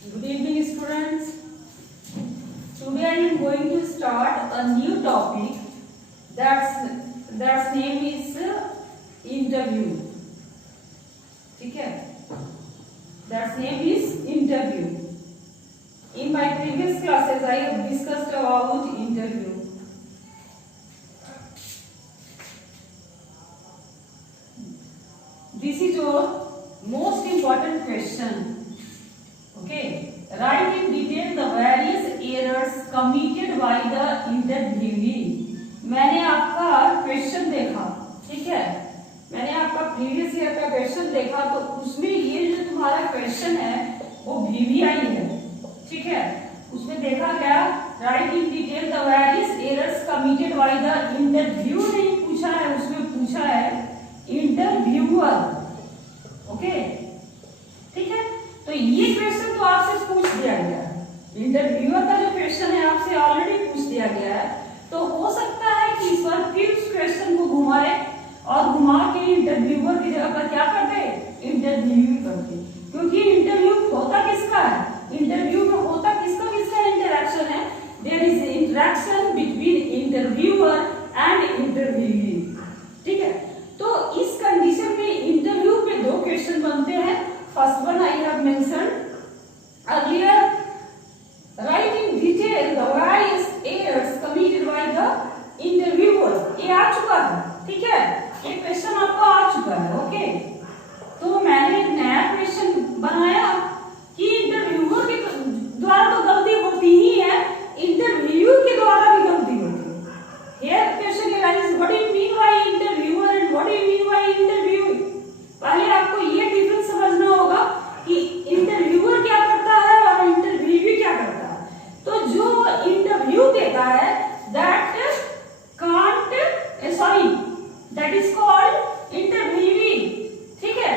Good evening, students. Today I am going to start a new topic. That's name is interview. ठीक है? That's name is interview. In my previous classes, I have discussed about interview. This is your most important question. Okay, write in detail the various errors committed by the interviewee. मैंने आपका question देखा, ठीक है, मैंने आपका previous year का question देखा, तो उसमें ये जो तुम्हारा क्वेश्चन है वो VVI है, ठीक है। उसमें देखा गया right in detail the various errors committed by the interview नहीं पूछा है, उसमें पूछा है इंटरव्यूअर। ओके, ठीक है। तो ये क्वेश्चन तो आपसे पूछ दिया गया है, इंटरव्यूअर का जो क्वेश्चन है आपसे ऑलरेडी पूछ दिया गया है, तो हो सकता है कि इस बार फिर उस क्वेश्चन को घुमाए और घुमा के इंटरव्यूअर की जगह पर क्या करते, इंटरव्यू करते, क्योंकि इंटरव्यू होता किसका है, इंटरव्यू में होता किसका किसका इंटरेक्शन है, there is interaction between interviewer and interviewee, ठीक है। तो इस कंडीशन में इंटरव्यू पे दो क्वेश्चन बनते हैं। First one I have mentioned earlier. Write in detail the various errors committed by the interviewer. ये आ चुका है, ठीक है, ये क्वेश्चन आपका आ चुका है। ओके, तो मैंने एक नया क्वेश्चन बनाया कि इंटरव्यूअर के द्वारा तो गलती होती ही है, इंटरव्यू के द्वारा भी गलती होती है। Here question arises, what do you mean by interviewer and what do you mean by interviewee? पहले आपको ये डिफरेंस समझना होगा कि इंटरव्यूअर क्या करता है और इंटरव्यूअर क्या करता है। तो जो इंटरव्यू देता है दैट इज कॉल्ड इंटरव्यूई, ठीक है।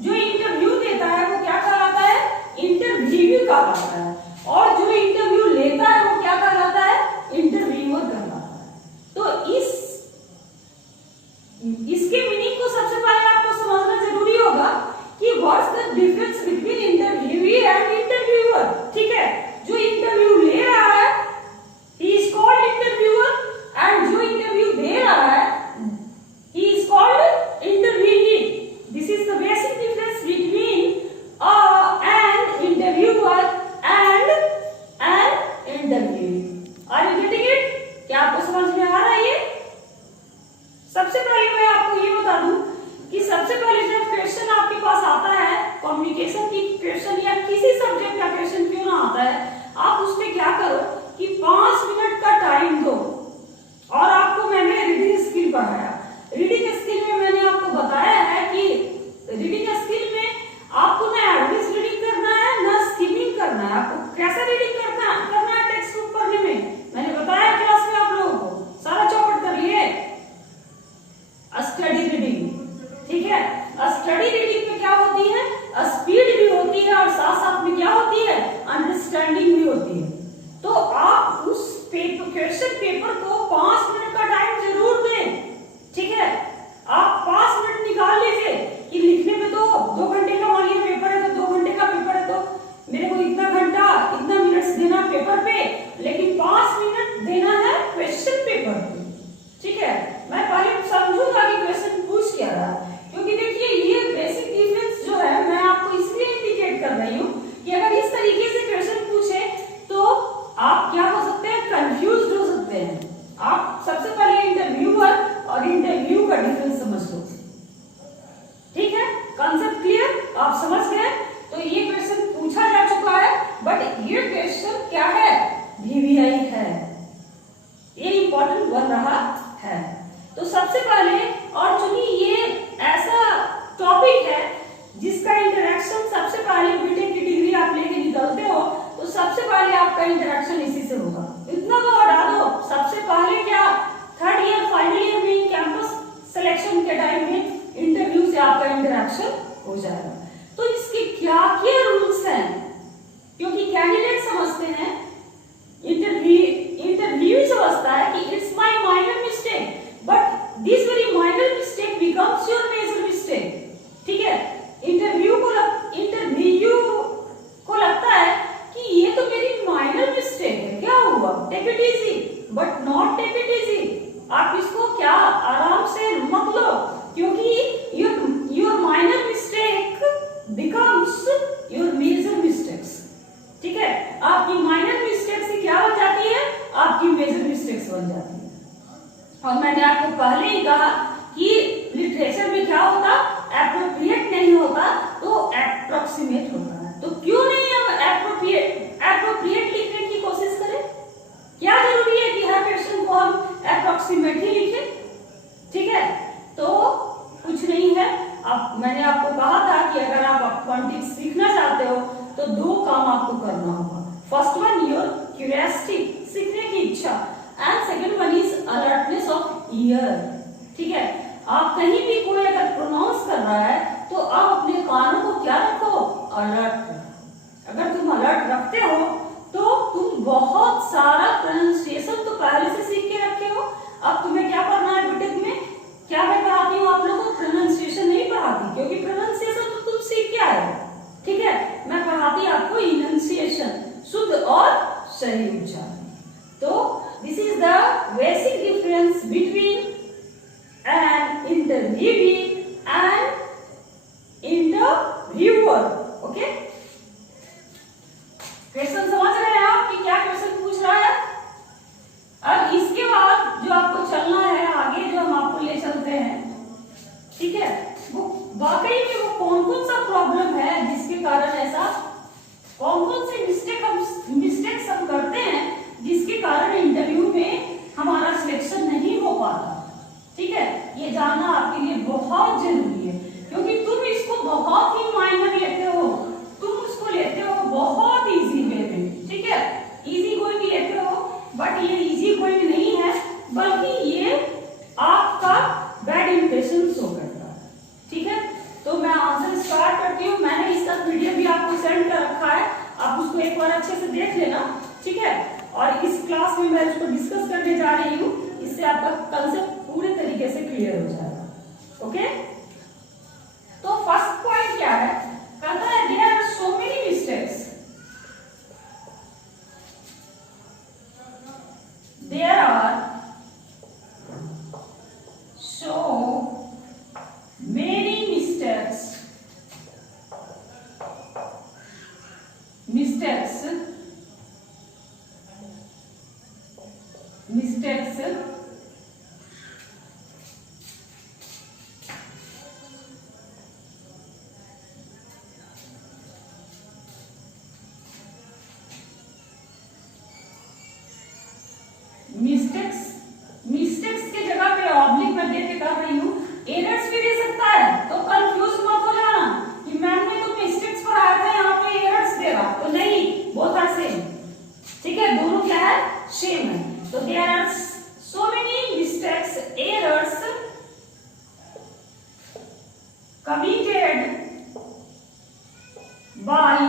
जो इंटरव्यू देता है वो क्या कहलाता है, इंटरव्यूअर कहलाता है, और जो इंटरव्यू लेता है वो क्या कहलाता है, इंटरव्यूअर कहलाता है। तो इसके मीनिंग को सबसे पहले आपको समझना जरूरी होगा कि what's the difference between interviewee and interviewer, ठीक है। जो इंटरव्यू ले रहा है he is called interviewer, and जो इंटरव्यू दे रहा है he is called interviewee. This is the basic difference between an interviewer and an interviewee. Are you getting it? क्या आपको समझ में आ रहा है ये? सबसे पहले मैं आपको ये बता दूं कि सबसे पहले जब क्वेश्चन आपके पास आता है, कम्युनिकेशन की क्वेश्चन या किसी सब्जेक्ट का क्वेश्चन क्यों ना आता है, आप उसमें क्या करो कि 5 मिनट का टाइम दो। और आपको मैंने रीडिंग स्किल पढ़ाया, रीडिंग स्किल में मैंने आपको बताया है कि रीडिंग स्किल में आपको ना एवरेज रीडिंग करना है ना स्किमिंग करना है। आपको कैसा रीडिंग करना है टेक्स्ट बुक पढ़ने में, मैंने बताया क्लास में आप लोगों को, सारा चौपट कर लिए। स्टडी रीडिंग, ठीक है, स्टडी रीडिंग में क्या होती है, स्पीड भी होती है और साथ साथ में क्या होती है, अंडरस्टैंडिंग भी होती है। तो आप उस क्वेश्चन पेपर को 5 मिनट का टाइम जरूर दें, ठीक है। आप 5 मिनट निकाल लीजिए कि लिखने में तो 2 घंटे का मान लीजिए पेपर है, तो 2 घंटे का पेपर है तो मेरे को इतना घंटा इतना मिनट्स देना पेपर पे, लेकिन 5 मिनट देना है क्वेश्चन पेपर पे, ठीक है। मैं पहले समझूंगा कि क्वेश्चन पूछ क्या रहा है, क्योंकि देखिए ये बेसिक डिफरेंस जो है मैं आपको इसलिए इंडिकेट कर रही हूँ कि अगर इस तरीके से क्वेश्चन पूछे तो आप क्या हो सकते हैं, कंफ्यूज हो सकते हैं। आप सबसे पहले इंटरव्यूअर और इंटरव्यू का डिफरेंस समझ लो, ठीक है। कॉन्सेप्ट क्लियर, आप समझ गए? तो ये क्वेश्चन पूछा जा चुका है, बट ये क्वेश्चन क्या है, VVI है, ये इंपॉर्टेंट बन रहा है। तो सबसे पहले, और चूंकि ये ऐसा टॉपिक है जिसका इंटरेक्शन सबसे पहले बीटेक की डिग्री आप लेके निकलते हो, तो सबसे पहले आपका इंटरेक्शन इसी से होगा। इतना तो हटा दो, सबसे पहले क्या 3rd ईयर फाइनल ईयर में कैंपस सिलेक्शन के टाइम में इंटरव्यू से आपका इंटरेक्शन हो जाएगा। तो इसके क्या क्या रूल्स हैं, क्योंकि कैंडिडेट पहले ही कहा कि लिटरेचर में क्या होता, एप्रोप्रिएट नहीं होता तो एप्रोक्सीमेट होता है। तो क्यों नहीं हम एप्रोप्रिएट लिखने की कोशिश करें? क्या जरूरी है कि हर क्वेश्चन को हम एप्रोक्सीमेट ही लिखें? ठीक है, तो कुछ नहीं है। अब मैंने आपको कहा था कि अगर आप क्वांटिटी सीखना चाहते हो तो दो काम आपको करना होगा। फर्स्ट वन, योर क्यूरियोसिटी, सीखने की इच्छा, and second one is alertness of year. ठीक है, आप कहीं भी कोई अगर प्रोनाउंस कर रहा है तो आप अपने कानों को क्या रखो, अलर्ट। अगर तुम अलर्ट रखते हो तो तुम बहुत सारा प्रोनाउंसिएशन तो पहले से सीख के रखे हो। अब तुम्हें क्या पढ़ना है बीटेक में? क्या मैं पढ़ाती हूँ आप लोगों को? प्रोनाउंसिएशन नहीं पढ़ाती, क्योंकि प्रोनाउंसिएशन तो तुम सीख के आए हो। ठीक है, मैं पढ़ाती आपको इनंसिएशन, शुद्ध और सही उच्चारण। तो this is the basic difference between an interviewee and interviewer. Okay, question समझ रहे हैं आप कि क्या क्वेश्चन पूछ रहा है? अब इसके बाद जो आपको चलना है आगे, जो हम आपको ले चलते हैं, ठीक है, वो वाकई में वो कौन कौन सा प्रॉब्लम है जिसके कारण ऐसा, कौन कौन से मिस्टेक्स हम करते हैं जिसके कारण इंटरव्यू में हमारा सिलेक्शन नहीं हो पाता। ठीक है, ये जानना आपके लिए बहुत जरूरी है, क्योंकि तुम इसको बहुत ही माइनर लेते हो, तुम उसको लेते हो बहुत इजी वे में। ठीक है, इजी गोइंग लेते हो, बट ये इजी गोइंग नहीं है, बल्कि ये आपका बैड इंप्रेशन शो करता है। ठीक है, तो मैं आंसर स्टार्ट करती हूँ। मैंने इसका पीडीएफ भी आपको सेंड कर रखा है, आप उसको एक बार अच्छे से देख लेना। ठीक है, और इस क्लास में मैं उसको डिस्कस करने जा रही हूँ, इससे आपका कंसेप्ट पूरे तरीके से क्लियर हो जाएगा। ओके, तो फर्स्ट पॉइंट क्या है? कहता है there are so many mistakes, there are so many mistakes mistakes के जगह पे ऑब्लिक में देख के कर रही हूँ, एरर्स भी दे सकता है, तो कंफ्यूज मत हो जाना कि मैम ने तो मिस्टेक्स पढ़ाया था, यहाँ पे एरर्स दे रहा, तो नहीं, बोथ आर सेम। ठीक है, दोनों क्या है, सेम है। तो there are so many mistakes, errors committed by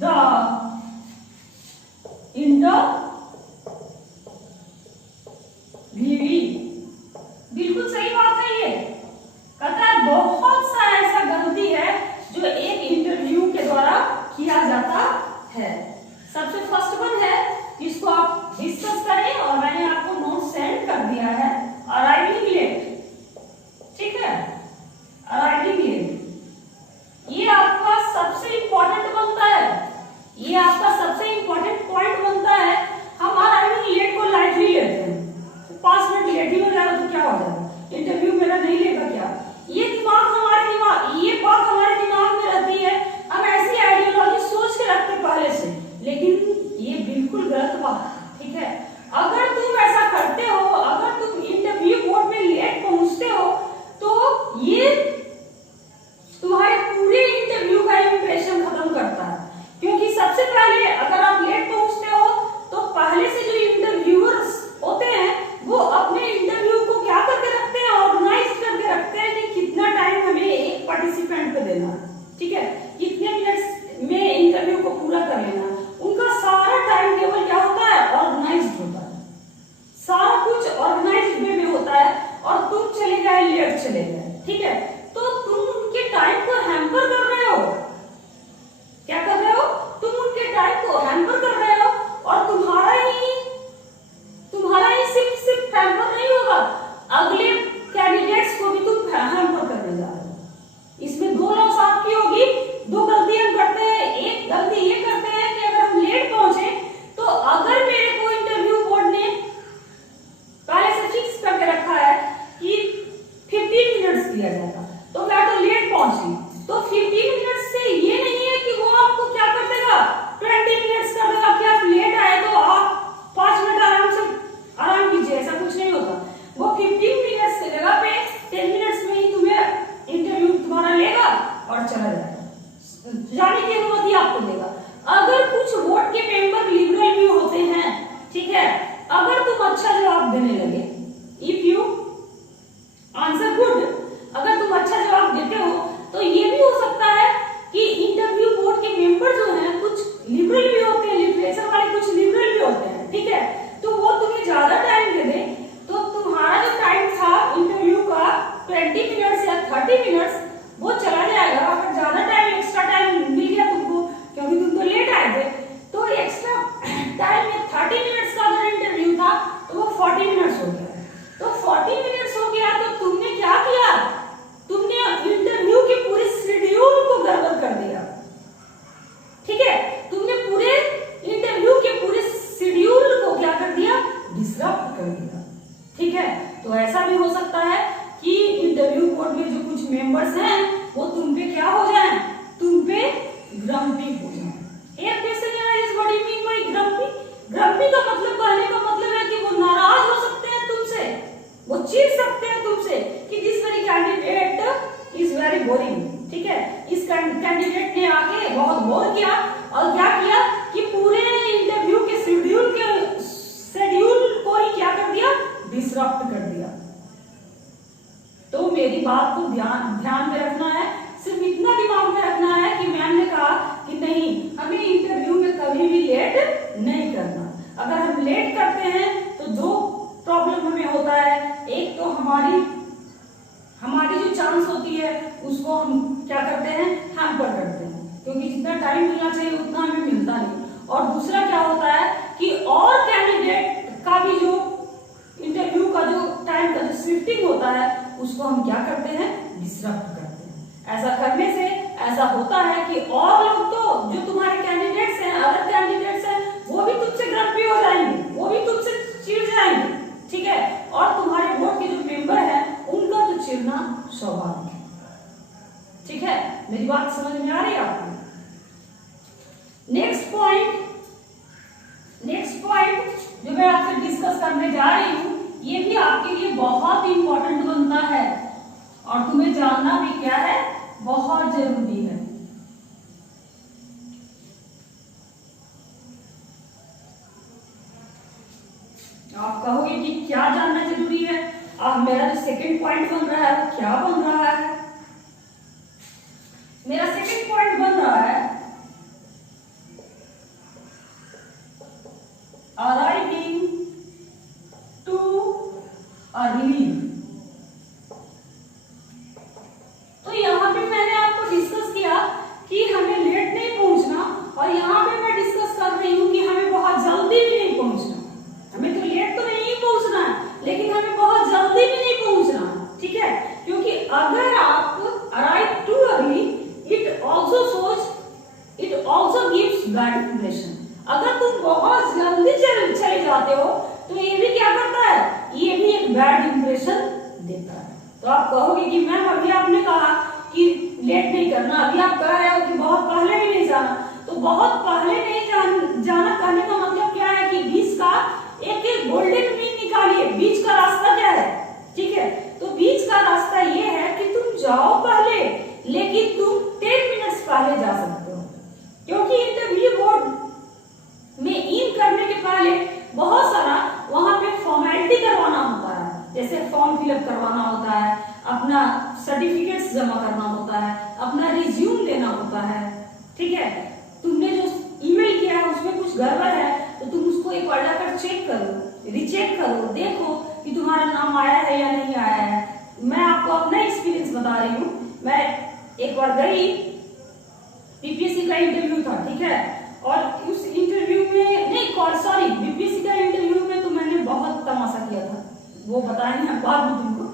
the interviewee। बिल्कुल सही बात है ये। कहता है बहुत सा ऐसा गलती है जो एक इंटरव्यू के द्वारा किया जाता है। सबसे फर्स्ट वन है, इसको आप डिस्कस करें, और मैंने आपको नोट सेंड कर दिया है, अराइविंग लेट। ठीक है, अराइविंग लेट ये आपका सबसे इंपॉर्टेंट बनता है, ये आपका सबसे इंपॉर्टेंट पॉइंट बनता है। हम अराइविंग लेट को लाइटली लेते हैं, 5 मिनट लेट ही हो जाएगा तो क्या हो जाएगा, इंटरव्यू मेरा नहीं लेगा क्या, ये बात हमारे दिमाग में रहती है। हम ऐसी आइडियोलॉजी सोच के रखते पहले से, लेकिन जाने की अनुमति आपको देगा। अगर कुछ बोर्ड के मेंबर लिबरल भी होते हैं, ठीक है, अगर तुम अच्छा जवाब देने लगे, इफ यू आंसर गुड, अगर तुम अच्छा जवाब देते हो तो ये भी हो सकता है कि इंटरव्यू बोर्ड के मेंबर जो हैं कुछ लिबरल भी होते हैं, लिटरेचर वाले कुछ लिबरल भी होते हैं, ठीक है, तो वो तुम्हें ज्यादा टाइम दे दे, तो तुम्हारा जो टाइम था इंटरव्यू का 20 मिनट्स या 30 मिनट्स वो चला जाएगा। अगर ज्यादा टाइम एक्स्ट्रा टाइम मिल गया तुमको क्योंकि तुम तो लेट आए थे, तो एक्स्ट्रा टाइम में 30 मिनट्स का अगर इंटरव्यू था तो वो 40 मिनट्स हो गया। तो 40 मिनट्स हो गया तो तुमने क्या किया, तुमने इंटरव्यू के पूरे शेड्यूल को गड़बड़ कर दिया, ठीक है, तुमने पूरे इंटरव्यू के पूरे शेड्यूल को क्या कर दिया, डिसरप्ट कर दिया, ठीक है। तो ऐसा भी हो सकता है कि इंटरव्यू बोर्ड में जो कुछ मेंबर्स हैं वो तुम पे क्या हो जाए, तुम पे ग्रम्पी हो जाए। एक question is what you mean by grumpy? Grumpy का मतलब, कहने का मतलब है कि वो नाराज हो सकते हैं तुमसे, वो चिढ़ सकते हैं तुमसे कि this very candidate is very boring, ठीक है, इस कैंडिडेट ने आके बहुत बोर किया और क्या किया कि पूरे इंटरव्यू के शेड्यूल को ही क्या कर दिया, डिसरप्ट कर दिया। तो मेरी बात को ध्यान में रखना है, सिर्फ इतना दिमाग में रखना है कि मैम ने कहा कि नहीं, हमें इंटरव्यू में कभी भी लेट नहीं करना। अगर हम लेट करते हैं तो दो प्रॉब्लम हमें होता है, एक तो हमारी जो चांस होती है उसको हम क्या करते हैं, हैम्पर करते हैं, क्योंकि जितना टाइम मिलना चाहिए उतना हमें मिलता नहीं। और दूसरा क्या होता है कि और कैंडिडेट का भी जो इंटरव्यू का जो टाइम का जो शिफ्टिंग होता है उसको हम क्या करते हैं, डिसरप्ट करते हैं। ऐसा करने से ऐसा होता है कि और लोग तो जो तुम्हारे कैंडिडेट्स हैं, अदर कैंडिडेट्स हैं, वो भी तुमसे ग्रम्पी हो जाएंगे, वो भी तुमसे चिढ़ जाएंगे, ठीक है, और तुम्हारे बोर्ड के जो मेंबर हैं उनका तो चिढ़ना स्वाभाविक है, ठीक है। मेरी बात समझ में आ रही है आपको? नेक्स्ट पॉइंट जो मैं आपसे डिस्कस करने जा रही हूँ ये भी आपके लिए बहुत इंपॉर्टेंट बनता है और तुम्हें जानना भी क्या है, बहुत जरूरी है। आप कहोगे कि क्या जानना जरूरी है? अब मेरा जो सेकंड पॉइंट बन रहा है वो क्या बन रहा है? मेरा सेकंड पॉइंट बन रहा है arriving too early। तो यहाँ पे मैंने आपको डिस्कस किया कि हमें लेट नहीं पहुंचना, और यहाँ पे मैं डिस्कस कर रही हूँ कि हमें बहुत जल्दी भी नहीं पहुंचना। हमें तो लेट तो नहीं पहुंचना है, लेकिन हमें बहुत जल्दी भी नहीं पहुंचना, ठीक है, क्योंकि अगर आप arrive too early it also gives bad impression। अगर तुम बहुत जल्दी चले जाते हो तो ये भी क्या करता है, ये भी एक बैड इंप्रेशन देता है। तो आप कहोगे कि मैम अभी आपने कहा कि लेट नहीं करना, अभी आप कह रहे हो कि बहुत पहले भी नहीं जाना, तो बहुत पहले नहीं जाना कहने का मतलब क्या है कि बीच का एक गोल्डन मीन निकालिए, बीच का रास्ता क्या है, ठीक है। तो बीच का रास्ता ये है कि तुम जाओ पहले, लेकिन तुम 10 मिनट्स पहले जा सकते हो, क्योंकि इंटरव्यू बोर्ड में इन करने के पहले बहुत सारा वहां पे फॉर्मेलिटी करवाना होता है, जैसे फॉर्म फिलअप करवाना होता है, अपना सर्टिफिकेट्स जमा करना होता है, अपना रिज्यूम देना होता है, ठीक है। तुमने जो ईमेल किया है उसमें कुछ गड़बड़ है तो तुम उसको एक बार जाकर चेक करो, रिचेक करो, देखो कि तुम्हारा नाम आया है या नहीं आया है। मैं आपको अपना एक्सपीरियंस बता रही हूँ, मैं एक बार गई, बीपीएससी का इंटरव्यू था, ठीक है, और उस इंटरव्यू में सॉरी बीपीएससी का इंटरव्यू में तो मैंने बहुत तमाशा किया था, वो बताएंगे बाद में तुमको।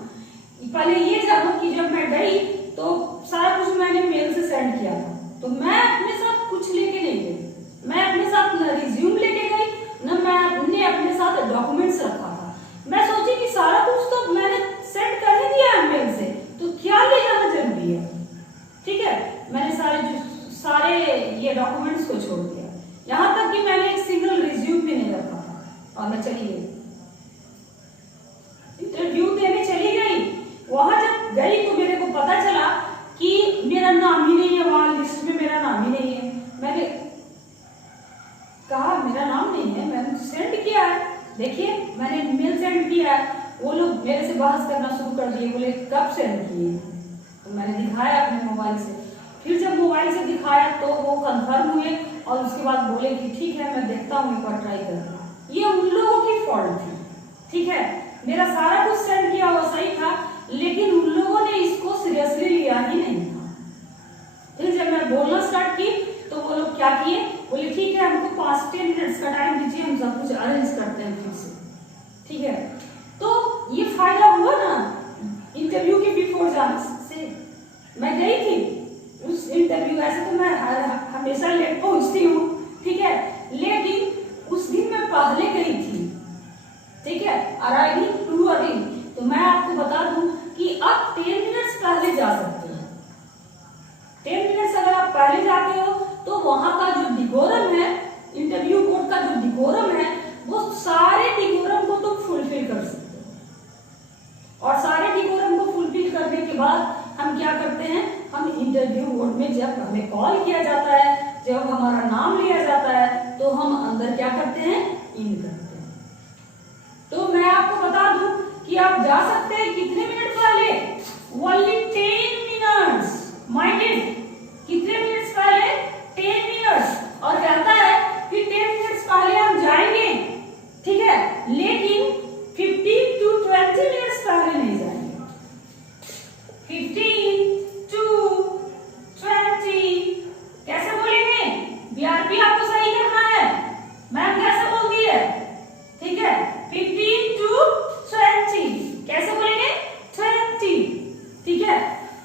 पहले ये जानो कि जब मैं गई तो सारा कुछ मैंने मेल से सेंड किया था, तो मैं अपने साथ कुछ लेके नहीं गई, मैं अपने साथ न रिज्यूम लेके गई न मैंने अपने साथ डॉक्यूमेंट्स रखा था। मैं सोची कि सारा कुछ तो मैंने सेंड कर ही दिया है मेल से, तो क्या ले जाना जरूरी है, ठीक है। मैंने सारे ये डॉक्यूमेंट्स को छोड़ दिया, यहाँ तक कि मैंने एक सिंगल रिज्यूम भी नहीं रखा था। और मैं चली गई, इंटरव्यू देने चली गई। वहां जब गई तो मेरे को पता चला कि मेरा नाम ही नहीं है, वहां लिस्ट में मेरा नाम ही नहीं है। देखिए मैंने मेल सेंड किया है, वो लोग मेरे से बहस करना शुरू कर दिए, बोले कब सेंड किए, तो मैंने दिखाया अपने मोबाइल से। फिर जब मोबाइल से दिखाया तो वो कंफर्म हुए और उसके बाद बोले कि ठीक है मैं देखता हूँ, एक बार ट्राई करना। ये उन लोगों की फॉल्ट थी, ठीक है। मेरा सारा कुछ सेंड किया हुआ सही था, लेकिन उन लोगों ने इसको सीरियसली लिया ही नहीं था। फिर जब मैं बोलना स्टार्ट की तो वो लोग क्या किए, बोले ठीक है हमको 5-10 मिनट्स का टाइम दीजिए, हम सब कुछ अरेंज करते हैं फिर से, ठीक है। तो ये फायदा हुआ ना इंटरव्यू के बिफोर जाने से। मैं गई थी उस इंटरव्यू, ऐसे तो मैं हमेशा लेट पहुंचती हूँ, ठीक है, लेकिन उस दिन मैं पहले गई थी, ठीक है, अराइविंग टू अर्ली। तो मैं आपको बता दूं कि आप 10 मिनट्स पहले जा सकते हो। 10 मिनट्स अगर आप पहले जाते हो तो वहां का जो डिकोरम है, इंटरव्यू कोड का जो डिकोरम है, वो सारे डिकोरम को तुम फुलफिल कर सकते हो। और सारे डिकोरम को फुलफिल करने के बाद हम क्या करते हैं, हम इंटरव्यू बोर्ड में जब हमें कॉल किया जाता है, जब हमारा नाम लिया जाता है, तो हम अंदर क्या करते हैं, इन करते हैं। तो मैं आपको बता दूं कि आप जा सकते हैं कितने मिनट पहले, ओनली 10 मिनट्स, माइंडेड, कितने मिनट्स पहले, 10 मिनट्स। और कहता है कि 10 मिनट्स पहले हम जाएंगे, ठीक है, लेकिन 15 to 20 मिनट्स पहले नहीं जाएंगे। 15 to 20 कैसे बोलेंगे, बीआरपी आपको सही करना है, मैम कैसे बोलती है, ठीक है, 15 to 20 कैसे बोलेंगे, 20, ठीक है।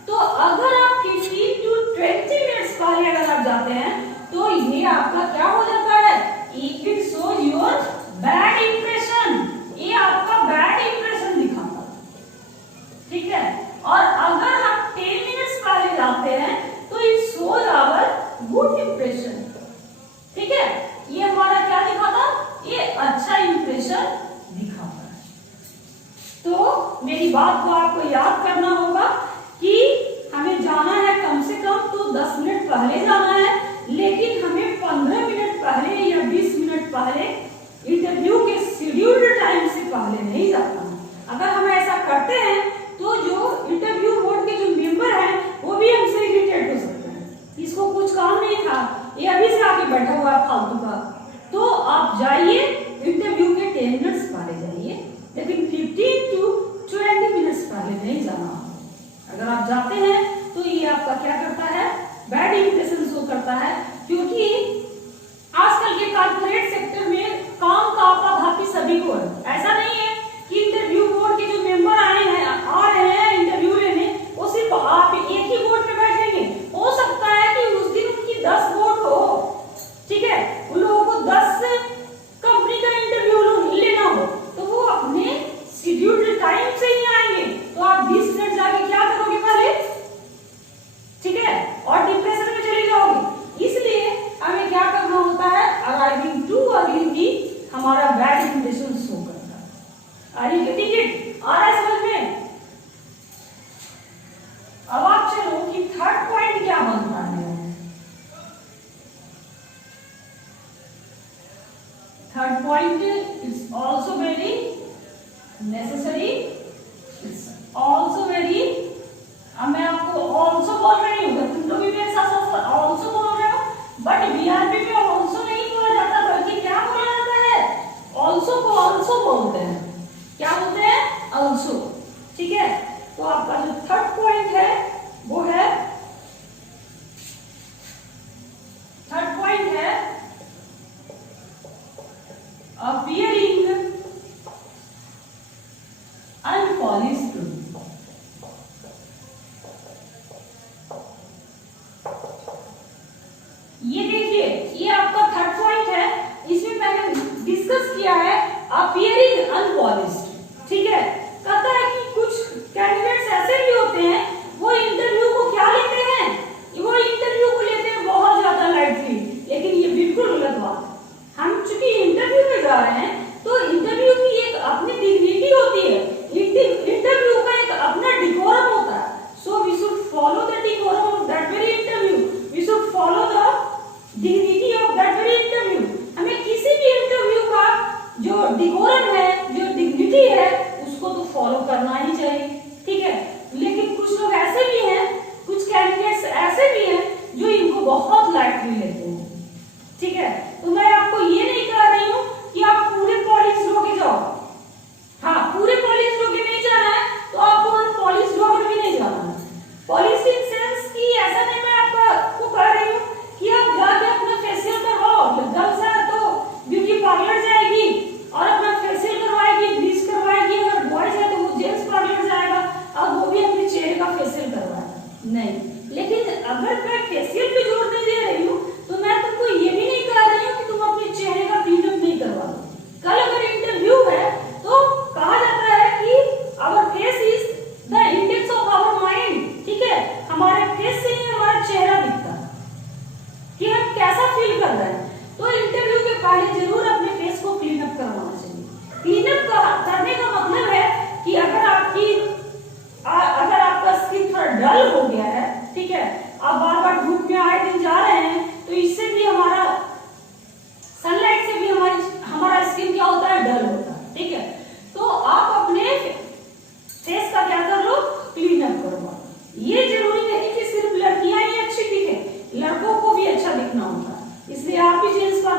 तो अगर आप 15 to 20 मिनट्स पहले अगर आप जाते हैं तो ये आपका क्या हो जाता है, it shows your bad impression, ये आपका बैड इंप्रेशन दिखाता है, ठीक है। और अगर हम 10 मिनट्स पहले जाते हैं तो it shows our good impression, ठीक है। ये हमारा क्या दिखाता, ये अच्छा इंप्रेशन दिखाता है। तो मेरी बात को आपको याद करना होगा कि हमें जाना है कम से कम तो 10 मिनट पहले जाना है, लेकिन हमें 15 मिनट पहले या 20 मिनट पहले इंटरव्यू के शेड्यूल्ड टाइम से पहले नहीं जाना है। अगर हम ऐसा करते हैं तो जो इंटरव्यू बोर्ड के जो मेंबर हैं वो भी हमसे इरिटेट हो सकते हैं, इसको कुछ काम नहीं था, ये अभी से आके बैठा हुआ है फालतू का। तो आप जाइए इंटरव्यू के 10 मिनट्स पहले जाइए, लेकिन 15 to 20 मिनट्स पहले नहीं जाना। अगर आप जाते हैं तो ये आपका क्या करता है, बैड इंप्रेशन शो करता है, क्योंकि आजकल के कॉर्पोरेट सेक्टर में काम का आपाधापी सभी को है। ऐसा नहीं है कि इंटरव्यू बोर्ड के जो मेंबर आ रहे हैं इंटरव्यू लेने, वो सिर्फ आप एक ही बोर्ड में बैठेंगे। हो सकता है कि उस दिन उनकी 10 बोर्ड हो, ठीक है, उन लोगों को 10 कंपनी का इंटरव्यू लेना हो, तो वो अपने शेड्यूल्ड टाइम से ही आएंगे। तो आप 20 मिनट जाके क्या करोगे पहले, ठीक है, और डिप्रेशन में चले जाओगे। इसलिए हमें क्या करना होता है, अराइविंग टू अर्ली भी हमारा बैड इंप्रेशन शो करता है। आर यू गेटिंग इट, आ रहा है समझ में। अब आप चलो कि थर्ड पॉइंट क्या बनता है। Third point is also very necessary, it's also very, अब मैं आपको ऑल्सो बोल रही हूँ, तुम लोग भी मेरे साथ ऑल्सो बोल रहे हो, बट बीआरपी में ऑल्सो नहीं बोला जाता, बल्कि क्या बोला जाता है, ऑल्सो को ऑल्सो बोलते हैं। क्या बोलते हैं, ऑल्सो, ठीक है। तो आपका जो थर्ड पॉइंट है वो है, थर्ड पॉइंट है appearing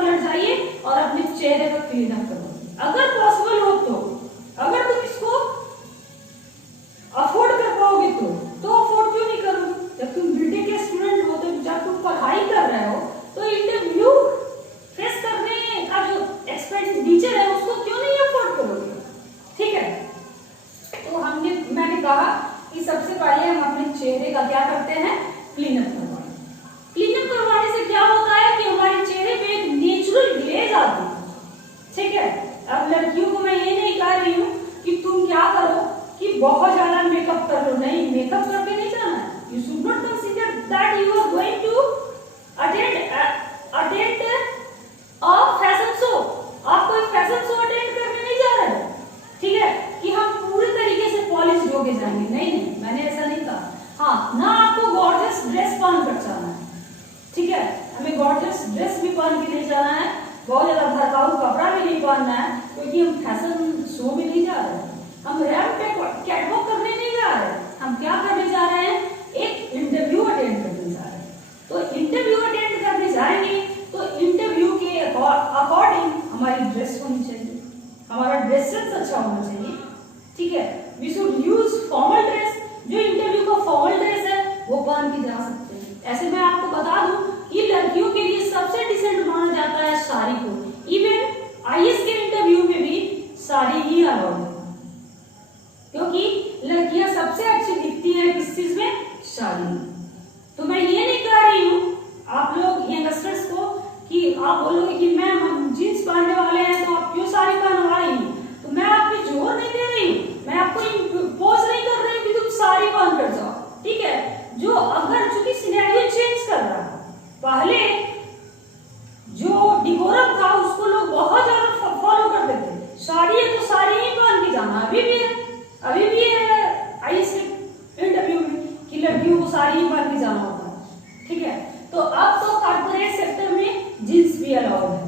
पार्लर जाइए और अपने चेहरे का क्लीन अप करवाइए, अगर पॉसिबल हो तो। अगर तुम इसको अफोर्ड कर पाओगे तो अफोर्ड क्यों नहीं करोगे? जब तुम बीटेक के स्टूडेंट हो, तो जब तुम पढ़ाई कर रहे हो, तो इंटरव्यू फेस करने का जो एक्सपेंडिचर है उसको क्यों नहीं अफोर्ड करोगे? ठीक है, तो मैंने कहा कि सबसे पहले हम अपने चेहरे का क्या करते हैं, क्लीन अप करवाएं। क्लीन अप करवाने से क्या होता है कि हमारे चेहरे पे एक नेचुरल ग्लेज आती है। ठीक है, अब लड़कियों को मैं ये नहीं कह रही हूँ कि तुम क्या करो कि बहुत ज्यादा मेकअप कर लो, नहीं, मेकअप करके नहीं जाना है। You should not consider that you are going to attend a fashion show. आप कोई फैशन शो अटेंड करने नहीं जा रहे हैं, ठीक है, कि हम पूरे तरीके से पॉलिश होके जाएंगे, नहीं, मैंने ऐसा नहीं कहा। हाँ, ना आपको गॉर्जियस ड्रेस पहन कर जाना है, ठीक है, हमें गॉर्जियस ड्रेस भी पहन के नहीं जाना है, बहुत ज्यादा भड़काऊ कपड़ा भी नहीं पहनना है, क्योंकि हम फैशन शो में नहीं जा रहे हैं, हम रैंप पे कैटवॉक करने नहीं जा रहे हैं, हम क्या करने जा रहे हैं, एक इंटरव्यू अटेंड करने जा रहे हैं। तो इंटरव्यू अटेंड करने जाएंगे तो इंटरव्यू के अकॉर्डिंग हमारी ड्रेस होनी चाहिए, हमारा ड्रेस सेंस अच्छा होना चाहिए, ठीक है। We should use formal dress, जो इंटरव्यू का फॉर्मल ड्रेस है वो पहन के जा सकते हैं। ऐसे मैं आपको बता दूं कि लड़कियों के लिए सबसे डिसेंट माना जाता है साड़ी को, इवन आईएएस के इंटरव्यू में भी साड़ी ही अलाउड है, क्योंकि लड़कियां सबसे अच्छी दिखती है किस चीज में, साड़ी में। तो मैं ये नहीं कह रही हूँ आप लोग यंगस्टर्स को कि आप बोलोगे कि मैम हम जींस पहनने वाले हैं तो आप क्यों साड़ी पहनवा रही हैं, तो मैं आप पे जोर नहीं दे रही हूँ, मैं आपको इम्पोज नहीं कर रही हूँ कि तुम साड़ी पहन कर जाओ, ठीक है। जो अगर चूंकि सिनेरियो चेंज कर रहा है, पहले जो डिकोरम था उसको लोग बहुत ज्यादा फॉलो करते थे, साड़ी है तो साड़ी ही पहन के जाना, अभी भी है आईएएस के इंटरव्यू में कि लड़कियों को साड़ी ही पहन के जाना होता है, ठीक है। तो अब तो कॉर्पोरेट सेक्टर में जींस भी अलाउड है,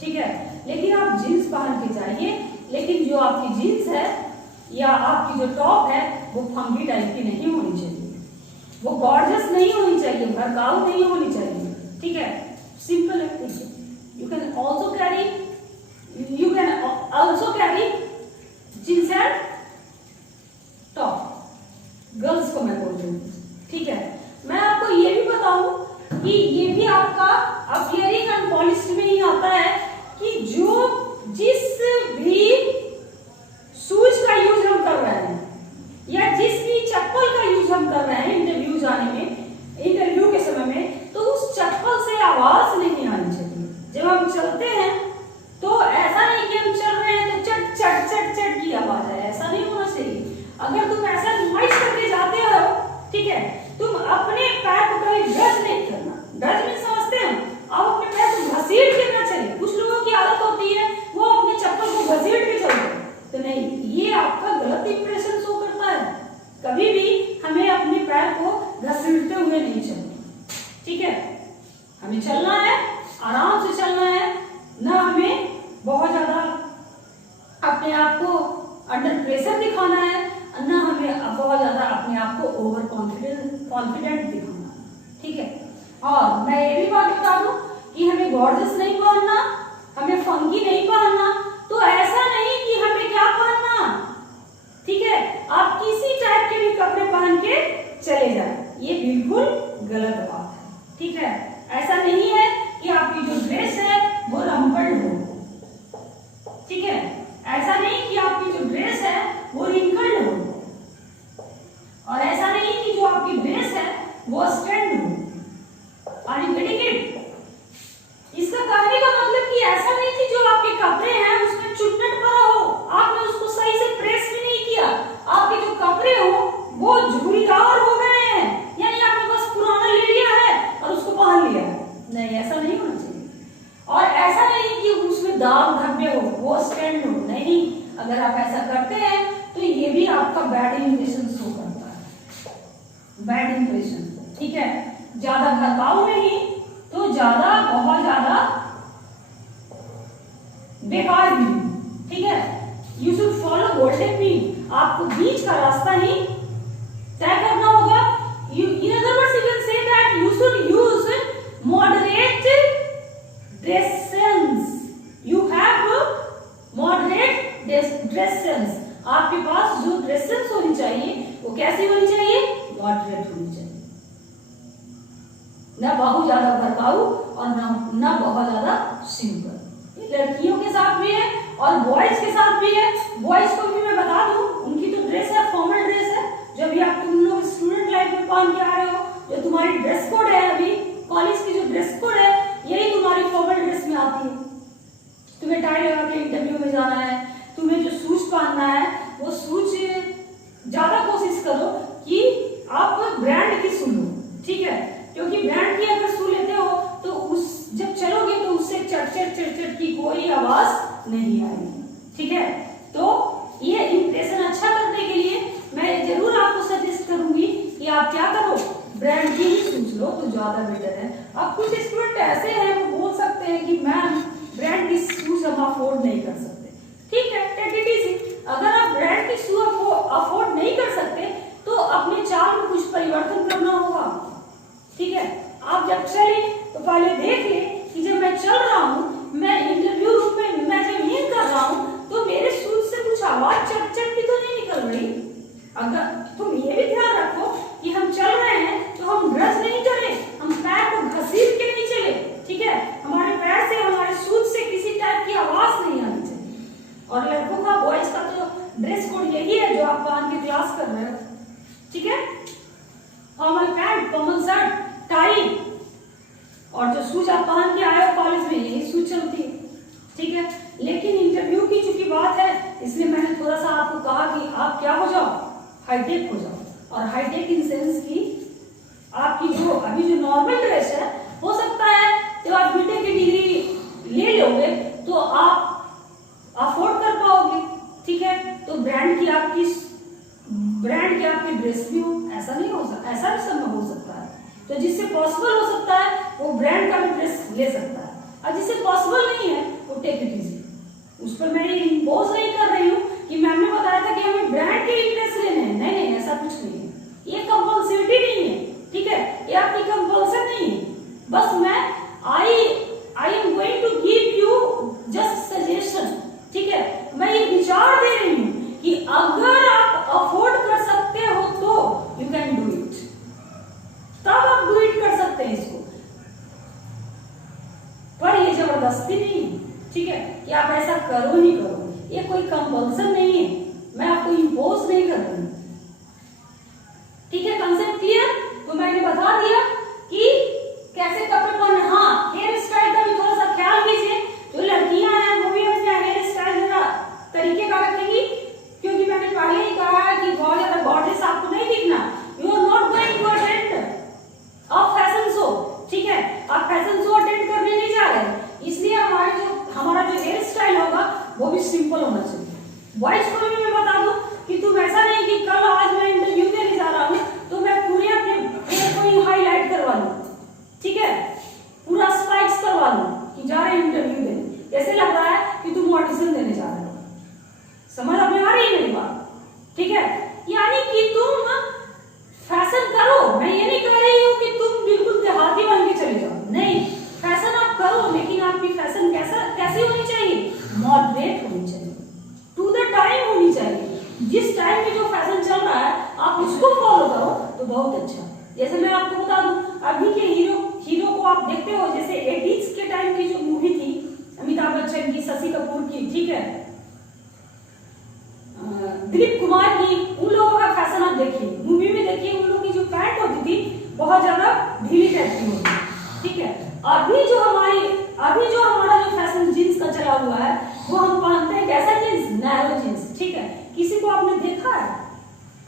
ठीक है, लेकिन आप जींस पहन के जाइए, लेकिन जो आपकी जींस है या आपकी जो टॉप है वो फंकी टाइप की नहीं होनी चाहिए, वो गॉर्जियस नहीं होनी चाहिए, भड़काऊ नहीं होनी चाहिए, ठीक है, सिंपल है। You can also carry jeans and top, girls को मैं बोल रही हूँ, ठीक है। मैं आपको ये भी बताऊं कि ये भी आपका अपीयरिंग एंड पॉलिश में ही आता है कि जिस भी शूज का यूज हम कर रहे हैं या जिस भी चप्पल का यूज हम कर रहे हैं इंटरव्यू जाने में, इंटरव्यू के समय में, तो उस चप्पल से आवाज नहीं आनी चाहिए। जब हम चलते हैं तो ऐसा नहीं कि हम चल रहे हैं तो चट चट चट चट की आवाज है, ऐसा नहीं होना चाहिए। अगर तुम ऐसा नॉइस करके जाते हो, ठीक है, तुम अपने पैर को कभी ब्रश नहीं करना, ब्रश में समझते हैं आप अपने पैर को घसीट के ना चले, कुछ लोगों की आदत होती है वो अपने चप्पल को घसीट के चलते हैं, तो नहीं, ये आपका गलत इंप्रेशन शो करता है। कभी भी हमें अपने पैर को घसीटते हुए नहीं चलना, ठीक है, हमें चलना है, आराम से चलना है, ना हमें बहुत ज्यादा अपने आप को अंडर प्रेशर दिखाना है, ना हमें बहुत ज्यादा अपने आप को ओवर कॉन्फिडेंट दिखाना, ठीक है। और मैं ये भी बात बता दूं कि हमें गॉर्जियस नहीं पहनना, हमें फंकी नहीं पहनना, तो ऐसा नहीं कि हमें क्या पहनना, ठीक है, आप किसी टाइप के भी कपड़े पहन के चले जाए, ये बिल्कुल गलत बात है, ठीक है। ऐसा नहीं है कि आपकी जो ड्रेस है वो रंपल्ड हो, ठीक है, ऐसा नहीं कि आपकी जो ड्रेस है वो रिंकल्ड हो, और ऐसा नहीं कि जो आपकी ड्रेस है वो स्ट्रेंड हो। Are you getting it? इसका कहने का मतलब कि ऐसा नहीं कि जो आपके कपड़े हैं उसमें चुन्नट पड़ा हो, आपने उसको सही से प्रेस भी नहीं किया, आपके जो कपड़े हो वो झुर्रीदार हो गए हैं, यानी आपने बस पुराना ले लिया है और उसको पहन लिया है, नहीं, ऐसा नहीं होना चाहिए। और ऐसा नहीं कि उसमें दाग धब्बे हो, वो स्टैंड हो, नहीं, अगर आप ऐसा करते हैं तो ये भी आपका बैड इंप्रेशन शो करता है, बैड इंप्रेशन, ठीक है। ज्यादा भड़काऊ नहीं तो ज्यादा बहुत ज्यादा बेकार भी, ठीक है। You should follow golden mean, आपको बीच का रास्ता ही तय करना होगा। In other words you can say that you should use moderate dress sense, बहुत ज्यादा भड़काऊ और ना बहुत ज्यादा सिंपल। ये लड़कियों के साथ भी है और बॉयज के साथ भी है। बॉयज को भी मैं बता दूं, उनकी तो ड्रेस है फॉर्मल ड्रेस है, जो भी आप तुम लोग स्टूडेंट लाइफ में पहन के आ रहे हो, जो तुम्हारी ड्रेस कोड है अभी कॉलेज की जो ड्रेस कोड है, यही तुम्हारी फॉर्मल ड्रेस में आती है। तुम्हें टाई लगा के इंटरव्यू में जाना है, तुम्हें जो शूज पहनना है वो शूज ज्यादा कोशिश करो कि आप ब्रांड की शू लो, ठीक है, क्योंकि ब्रांड की अगर शू लेते हो तो उस जब चलोगे तो उससे चट की कोई आवाज नहीं आएगी, ठीक है। तो ये इंप्रेशन अच्छा करने के लिए मैं जरूर आपको सजेस्ट करूंगी कि आप क्या करो, ब्रांड की ही शूज लो तो ज्यादा बेटर है। अब कुछ स्टूडेंट ऐसे हैं वो बोल सकते हैं कि मैम ब्रांड की शूज हम अफोर्ड नहीं कर सकते, ठीक है, टेक इट इजी। अगर आप ब्रांड की शू अफोर्ड नहीं कर सकते तो अपने चाल में कुछ परिवर्तन करना होगा, ठीक है। आप जब चले तो पहले देख ले कि जब मैं चल रहा हूँ, मैं इंटरव्यू रूम में मैं जब ये कर रहा हूँ तो मेरे शूज से कुछ आवाज चट की तो नहीं निकल रही। अगर तुम ये भी ध्यान रखो कि हम चल रहे हैं तो हम ब्रश नहीं चले, हम पैर को घसीट के नहीं चले, ठीक है, हमारे पैर से हमारे शूज से किसी टाइप की आवाज नहीं आनी चाहिए। और लड़कों का बॉयज का तो ड्रेस कोड यही है जो आप पहन के क्लास कर रहे हो, ठीक है, formal pant, formal shirt, tie, और जो शूज आप पहन के आए हो कॉलेज में यही शूज चलती है, ठीक है। लेकिन इंटरव्यू की चूंकि बात है इसलिए मैंने थोड़ा सा आपको कहा कि आप क्या हो जाओ, हाईटेक हो जाओ। और हाईटेक इन सेंस की आपकी जो अभी जो नॉर्मल ड्रेस है, हो सकता है जब आप बीटेक की डिग्री ले लोगे तो आप अफोर्ड कर पाओगे, ठीक है, तो ब्रांड की आपकी ड्रेस भी हो, ऐसा नहीं हो सकता, ऐसा भी संभव हो सकता है। तो जिससे पॉसिबल हो सकता है वो ब्रांड का भी ड्रेस ले सकता है, और जिससे पॉसिबल नहीं है वो टेक इट इजी। उस पर मैं इम्पोज नहीं कर रही हूँ कि मैम ने बताया था कि हमें ब्रांड के ही ड्रेस लेने हैं, नहीं, ऐसा कुछ नहीं है, ये कंपल्सिटी नहीं है, ठीक है, ये आपकी कंपल्सन नहीं है। बस मैं I am going to give you just suggestion, ठीक है, मैं ये विचार दे रही हूँ कि अगर आप अफोर्ड कर सकते हो तो यू कैन डू इट, तब आप डू इट कर सकते हैं इसको, पर ये जबरदस्ती नहीं है, ठीक है, कि आप ऐसा करो ही करो, ये कोई कंपल्सन नहीं है, मैं आपको इम्पोज नहीं कर रही हूँ, ठीक है। Concept clear? तो मैंने बता दिया कि कैसे कपड़े पहनने। हाँ, हेयर स्टाइल का भी थोड़ा सा ख्याल कीजिए, जो लड़कियां हैं वो भी अपने हेयर स्टाइल जरा तरीके का रखेंगी, क्योंकि मैंने पहले ही कहा है कि बहुत ज्यादा गॉर्जियस आपको नहीं दिखना, you are not going to attend a fashion show, ठीक है, आप फैशन शो अटेंड करने नहीं जा रहे, इसलिए हमारा जो हेयर स्टाइल होगा वो भी सिंपल होना चाहिए। बॉयज को भी मैं बता दूं कि तुम ऐसा नहीं कि कल आज मैं इंटरव्यू देने जा रहा हूँ तो मैं पूरे अपने हेयर को ही हाईलाइट करवा लूं, ठीक है, पूरा स्पाइक्स करवा लूं कि जा रहे इंटरव्यू देने, कैसे लग रहा है कि तुम ऑडिशन देने जा रहे हो। समझ में आ रही है मेरी बात, ठीक है, यानी कि तुम फैशन करो, मैं ये नहीं कह रही हूँ कि तुम बिल्कुल देहाती बन के चले जाओ, नहीं, फैशन आप करो, लेकिन आपकी फैशन कैसी होनी चाहिए, मॉडरेट होनी चाहिए, टू द टाइम होनी चाहिए, जिस टाइम में जो फैशन चल रहा है आप उसको फॉलो करो तो बहुत अच्छा। जैसे मैं आपको बता दूं, अभी के हीरो को आप देखते हो, जैसे 80s के टाइम की जो मूवी थी अमिताभ बच्चन की, शशि कपूर की, ठीक है, दिलीप कुमार की, उन लोगों का फैशन आप देखिए, मूवी में देखिए, उन लोगों की जो पैंट होती थी बहुत ज्यादा ढीली टाइप की होती है, ठीक है। अभी जो हमारा जो फैशन जींस का चला हुआ है वो हम पहनते हैं कैसा जींस, नैरो जींस, ठीक है। किसी को आपने देखा है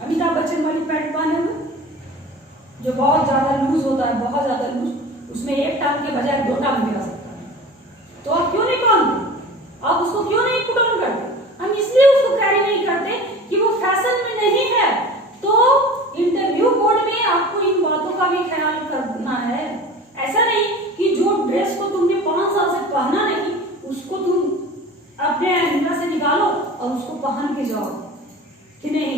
अमिताभ बच्चन वाली पैंट पहने हुए, जो बहुत ज्यादा लूज होता है, बहुत ज्यादा लूज, उसमें एक टांग के बजाय 2 टांग भी आ सकता है, तो आप क्यों नहीं पहनते, आप उसको क्यों नहीं पुट ऑन करते? हम इसलिए उसको कैरी नहीं करते कि वो फैशन में नहीं है। तो इंटरव्यू बोर्ड में आपको इन बातों का भी ख्याल करना है, ऐसा नहीं कि जो ड्रेस को तुमने 5 साल से पहना नहीं उसको तुम अपने अंदर से निकालो और उसको पहन के जाओ कि नहीं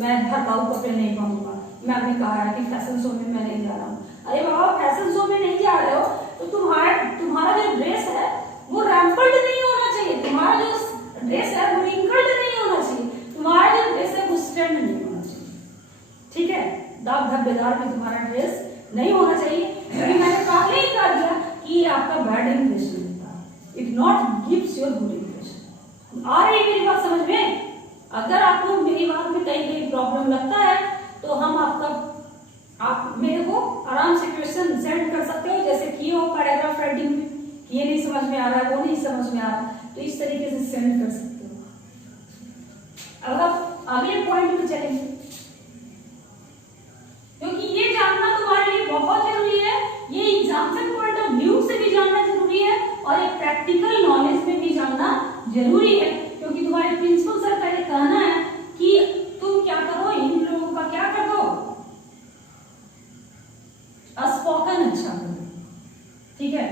मैं भड़काऊ कपड़े नहीं पहनूंगा, मैंने कहा है कि फैशन शो में मैं नहीं जा रहा हूँ। अरे बाबा, फैशन शो में नहीं जा रहे हो तो तुम्हारा जो ड्रेस है वो रैम्पल्ड नहीं होना चाहिए, तुम्हारा जो ड्रेस है वो रिंकल्ड नहीं होना चाहिए, तुम्हारा जो ड्रेस है वो स्टैंड नहीं होना चाहिए, ठीक है, दाग धब्बेदार में तुम्हारा ड्रेस नहीं होना चाहिए। क्योंकि मैंने पहले ही बैड इंप्रेशन देता है, it not gives your good impression. आ रही मेरी बात समझ में? अगर आपको मेरी बात में कहीं कहीं प्रॉब्लम लगता है तो आप मेरे को आराम से क्वेश्चन सेंड कर सकते हो, जैसे किए हो पैराग्राफ राइटिंग में, ये नहीं समझ में आ रहा है, वो नहीं समझ में आ रहा है, तो इस तरीके से सेंड कर सकते हो। अब आप अगले पॉइंट में चलेंगे, क्योंकि ये जानना तुम्हारे लिए बहुत जरूरी है, ये एग्जाम्पल पॉइंट ऑफ व्यू से भी जानना जरूरी है और एक प्रैक्टिकल नॉलेज में भी जानना जरूरी है, क्योंकि तुम्हारे प्रिंसिपल सर का ये कहना है कि तुम क्या करो, इन लोगों का क्या कर दो, स्पोकन अच्छा करो। ठीक है,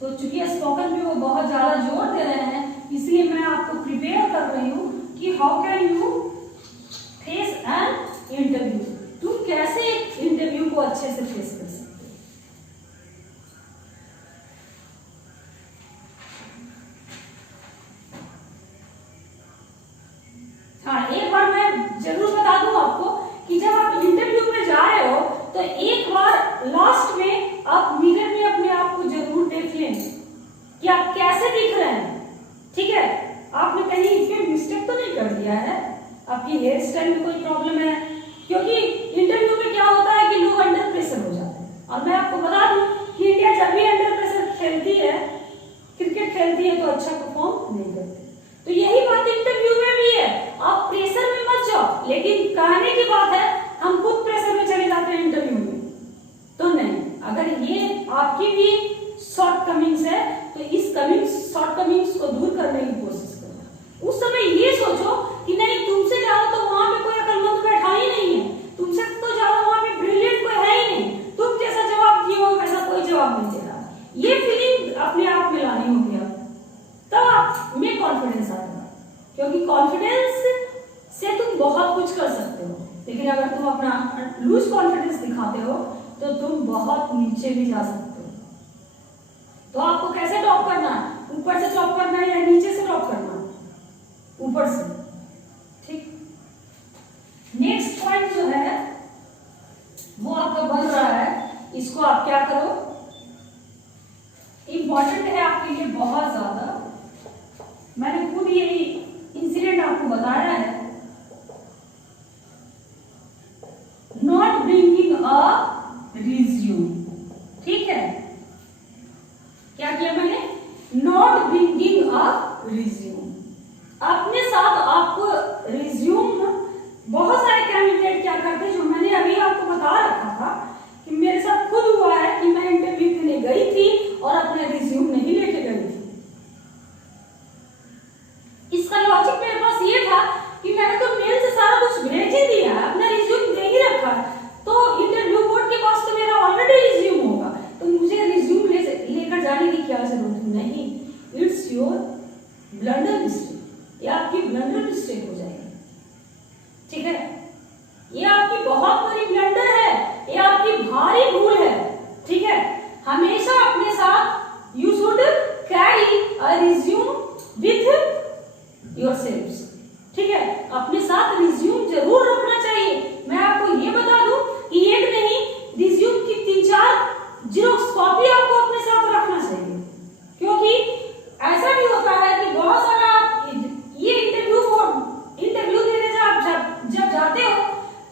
तो चूंकि स्पोकन पे वो बहुत ज्यादा जोर दे रहे हैं, इसलिए मैं आपको प्रिपेयर कर रही हूँ कि how can you face an interview, तुम कैसे इंटरव्यू को अच्छे से फेस कर सकते हो। हाँ, एक बार मैं जरूर बता दूं आपको कि जब आप इंटरव्यू में जा रहे हो तो एक बार लास्ट में आप मिरर में अपने आप को जरूर देख लें कि आप कैसे दिख रहे हैं। ठीक है, आपने कहीं पे मिस्टेक तो नहीं कर दिया है, आपकी हेयर स्टाइल में कोई प्रॉब्लम है, क्योंकि इंटरव्यू में क्या होता है कि लोग अंडर प्रेशर हो जाते हैं। और मैं आपको बता दूं कि इंडिया जब भी अंडर प्रेशर खेलती है, क्रिकेट खेलती है, तो अच्छा परफॉर्म नहीं करती। तो यही बात इंटरव्यू में भी है, आप प्रेशर में मत जाओ, लेकिन कहने की बात है हम खुद प्रेशर में चले जाते हैं इंटरव्यू में, तो नहीं। अगर ये आपकी भी शॉर्ट कमिंग्स है तो इस शॉर्ट कमिंग्स को दूर करने की कोशिश करो। उस समय ये सोचो कि नहीं, तुमसे ज्यादा तो वहां पे कोई अकलमंद बैठा ही नहीं है, तुमसे तो ज्यादा वहां पे ब्रिलियंट कोई है ही नहीं, तुम जैसा जवाब दिए हो वैसा कोई जवाब नहीं दे रहा। ये फीलिंग अपने आप में लानी होगी, तब आप में कॉन्फिडेंस आएगा, क्योंकि कॉन्फिडेंस से तुम बहुत कुछ कर सकते हो, लेकिन अगर तुम अपना लूज कॉन्फिडेंस दिखाते हो तो तुम बहुत नीचे भी जा सकते हो। तो आपको कैसे टॉप करना है, ऊपर से टॉप करना है या नीचे से टॉप करना है? ऊपर से। ठीक, नेक्स्ट पॉइंट जो है वो आपका बन रहा है, इसको आप क्या करो, इंपॉर्टेंट है आपके लिए बहुत ज्यादा। मैंने खुद ये इंसिडेंट आपको बताया है, नॉट ब्रिंगिंग अ रिज्यूम। ठीक है, क्या किया मैंने, नॉट ब्रिंगिंग अ रिज्यूम। अपने साथ आपको रिज्यूम, बहुत सारे कैंडिडेट क्या करते हैं, जो मैंने अभी आपको बता रखा था कि मेरे साथ खुद हुआ है कि मैं इंटरव्यू देने गई थी और अपना रिज्यूम नहीं लेके गई थी। इसका लॉजिक मेरे पास ये था कि मैंने तो मेल से सारा कुछ भेज ही दिया है, अपना रिज्यूम दे ही रखा है, तो इंटरव्यू बोर्ड के पास तो मेरा ऑलरेडी रिज्यूम होगा, तो मुझे रिज्यूम लेकर जाने की क्या जरूरत नहीं। इट्स योर ब्लंडर मिस्टेक, ये आपकी ब्लंडर मिस्टेक हो जाएगी। ठीक है, ये आपकी बहुत बड़ी ब्लंडर है, ये आपकी भारी भूल है। ठीक है, हमेशा अपने साथ you should carry a resume with yourselves. ठीक है, अपने साथ रिज्यूम जरूर रखना चाहिए। मैं आपको ये बता दूं कि एक नहीं, रिज्यूम की 3-4 जेरॉक्स कॉपी आपको अपने साथ रखना चाहिए, क्योंकि ऐसा भी होता है कि बहुत सारा ये इंटरव्यू देने जब जाते हो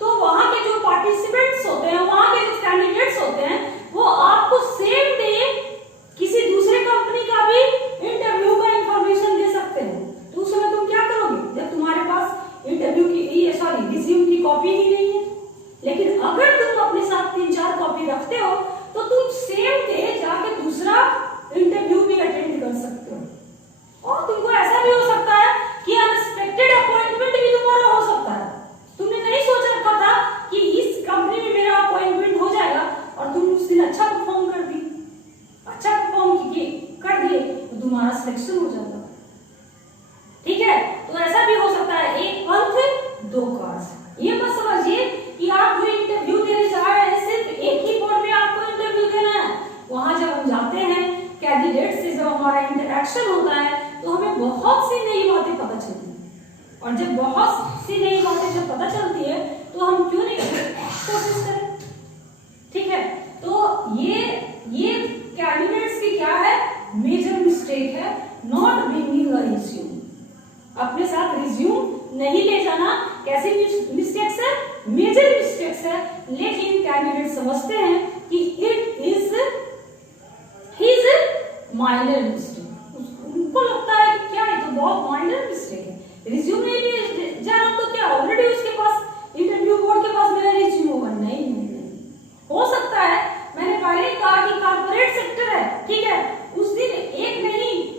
तो वहां के जो पार्टिसिपेंट्स होते हैं, वहां के जो कैंडिडेट्स होते हैं, वो आपको सेम डे किसी दूसरे कंपनी का भी इंटरव्यू का इंफॉर्मेशन दे सकते हैं। तो उस समय तुम क्या करोगे, जब तुम्हारे पास इंटरव्यू की रिज्यूम की कॉपी ही नहीं है। लेकिन अगर तुम अपने साथ 3-4 कॉपी रखते हो तो तुम सेम डे जाके दूसरा इंटरव्यू भी अटेंड कर सकते हो। और तुमको ऐसा भी हो सकता है कि अनएक्सपेक्टेड अपॉइंटमेंट भी तुम्हारा हो सकता है, तुमने नहीं सोच रखा था कि इस कंपनी में मेरा अपॉइंटमेंट हो जाएगा और तुम उस दिन अच्छा परफॉर्म कर दिए तो तुम्हारा सिलेक्शन हो जाता। ठीक है, तो ऐसा भी हो सकता है, एक पंथ दो काज। ये मत समझिए कि आप जो इंटरव्यू देने जा रहे हैं सिर्फ एक ही बोर्ड में आपको इंटरव्यू देना है। वहां जब हम जाते हैं कैंडिडेट से, जब हमारा इंटरेक्शन होता है तो हमें बहुत सी नई बातें पता चलती है, और जब बहुत सी नई बातें जब पता चलती है तो हम क्यों नहीं कोशिश करें। ठीक है, तो ये कैंडिडेट्स की क्या है, अपने साथ रिज्यूम नहीं ले जाना। कैसे मिस्टेक्स है? मेजर मिस्टेक्स है, लेकिन कैंडिडेट समझते हैं कि it is his minor mistake. उनको लगता है कि क्या है तो बहुत माइनर मिस्टेक है, रिज्यूम नहीं ले जाना तो क्या ऑलरेडी उसके पास इंटरव्यू बोर्ड के पास मेरा रिज्यूम होगा। नहीं नहीं नहीं, हो सकता है, मैंने पहले ही कहा कि कॉर्पोरेट सेक्टर है, ठीक है, उस दिन एक नहीं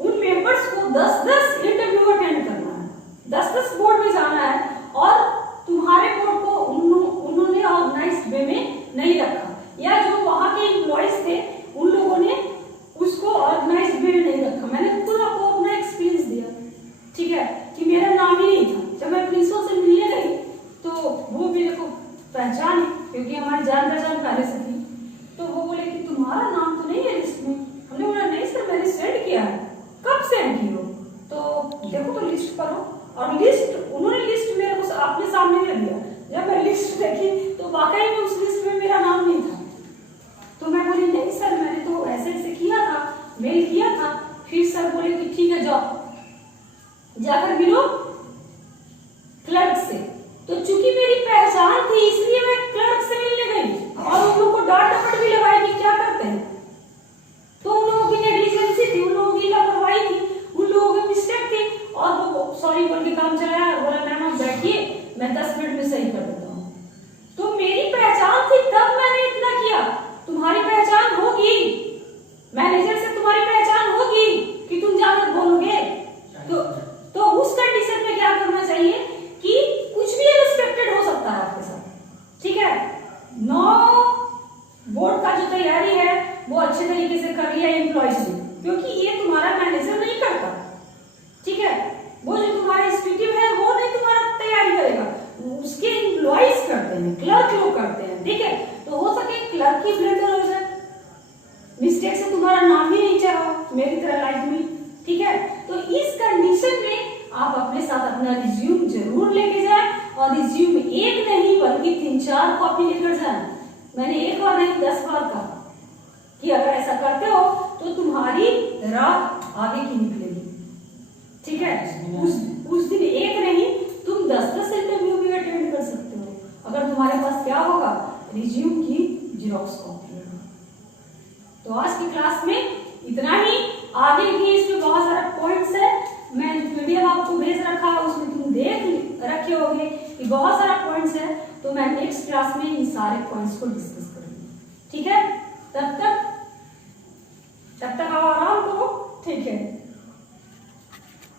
उन मेंबर्स को 10-10 इंटरव्यू अटेंड करना है, 10-10 बोर्ड में जाना है, और तुम्हारे बोर्ड को उन्होंने ऑर्गेनाइज्ड वे में नहीं रखा, या जो वहां के एम्प्लॉइज थे उन लोगों ने उसको ऑर्गेनाइज्ड वे में नहीं रखा। मैंने खुद आपको अपना एक्सपीरियंस दिया, ठीक है, कि मेरा नाम ही नहीं था। जब मैं प्रिंसिपल से मिलने गई तो वो मेरे को पहचाने, क्योंकि हमारी जान पहचान पहले से थी, तो वो बोले कि तुम्हारा नाम तो नहीं है लिस्ट में। हमने बोला नहीं सर, मैंने सेंड किया है। कब सेंड की हो? तो देखो तो लिस्ट करो, और लिस्ट उन्होंने लिस्ट मेरे को अपने सामने रख दिया। जब मैं लिस्ट देखी तो वाकई में उस लिस्ट में मेरा नाम नहीं था। तो मैं बोली नहीं सर, मैंने तो ऐसे ऐसे किया था, मेल किया था। फिर सर बोले कि ठीक है जाओ, जाकर मिलो क्लर्क से। तो चूंकि मेरी पहचान थी इसलिए मैं क्लर्क से मिलने गई, और उन लोगों को डांट डपट भी लगाई कि क्या करते हैं। तो उन लोगों की नेग्लिजेंसी थी, उन लोगों की लापरवाही थी, उन लोगों की मिस्टेक थी, और वो सॉरी बोल के काम चलाया, बोला मैम आप बैठिए, मैं 10 मिनट में सही कर देता हूँ। तो मेरी पहचान थी तब मैंने इतना किया। तुम्हारी पहचान होगी, मैनेजर से तुम्हारी पहचान होगी कि तुम जाकर बोलोगे, तो उस कंडीशन में क्या करना चाहिए कि कुछ भी अनएक्सपेक्टेड हो सकता है आपके साथ, ठीक है। नो बोर्ड का जो तैयारी है वो अच्छे तरीके से कर लिया एम्प्लॉयज ने, क्योंकि ये तुम्हारा मैनेजर नहीं करता, ठीक है। वो जो तुम्हारा एग्जीक्यूटिव है वो नहीं तुम्हारा तैयारी करेगा, उसके एम्प्लॉयज करते हैं, क्लर्क लोग करते हैं, ठीक है। तो हो सके क्लर्क की ब्लेंडर हो जाए, मिस्टेक से तुम्हारा नाम ही नहीं चढ़ा मेरी तरह लाइफ में, ठीक है। तो इस कंडीशन में आप अपने साथ अपना रिज्यूम जरूर लेके जाए, और रिज्यूम एक नहीं बल्कि 3-4 कॉपी लेकर जाए। मैंने एक बार नहीं 10 बार कहा कि अगर ऐसा करते हो तो तुम्हारी राह आगे की निकलेगी, ठीक है। उस दिन एक नहीं तुम 10-10 इंटरव्यू भी अटेंड कर सकते हो, अगर तुम्हारे पास क्या होगा, रिज्यूम की जेरॉक्स कॉपी होगा। तो आज की क्लास में इतना ही, आगे भी इसमें बहुत सारा पॉइंट्स है, मैं पीडीएफ आपको भेज रखा है उसमें तुम देख रखे होंगे कि बहुत सारा पॉइंट्स है। तो मैं नेक्स्ट क्लास में इन सारे पॉइंट्स को डिस्कस करूंगी, ठीक है। तब तक आप आराम करो, ठीक है।